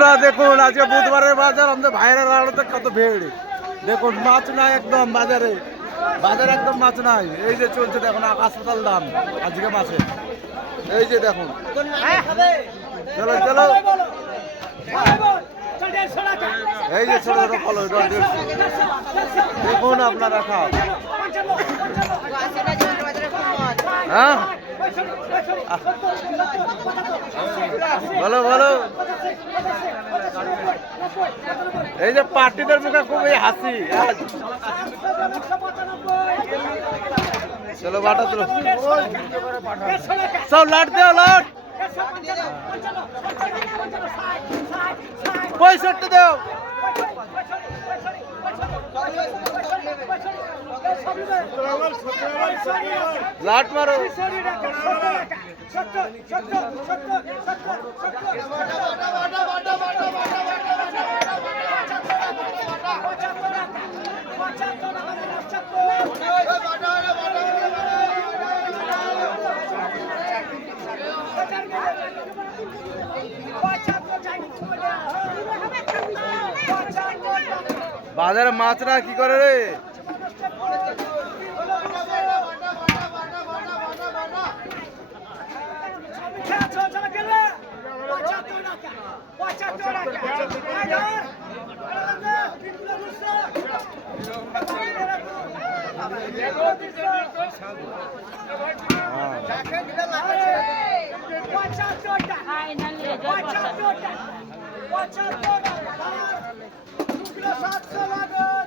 বন্ধুরা দেখুন আজকে বুধবারের বাজার আমাদের ভাইয়ের আড়তে কত ভিড় দেখুন মাছ নাই একদম বাজারে একদম মাছ নাই এই যে চলছে দেখুন হাসপাতাল দাম আজকে মাছে এই যে দেখুন চলো চলো এই যে ছোট ছোট ফলো দেখুন আপনারা খাও হ্যাঁ বলো বলো এই যে পার্টিদের মুখে খুবই হাসি চলো বাটা চলো সব লাট দেও লাট 65 দেও লাট মারো বাজারে মাছরা কি করে রে Watch out,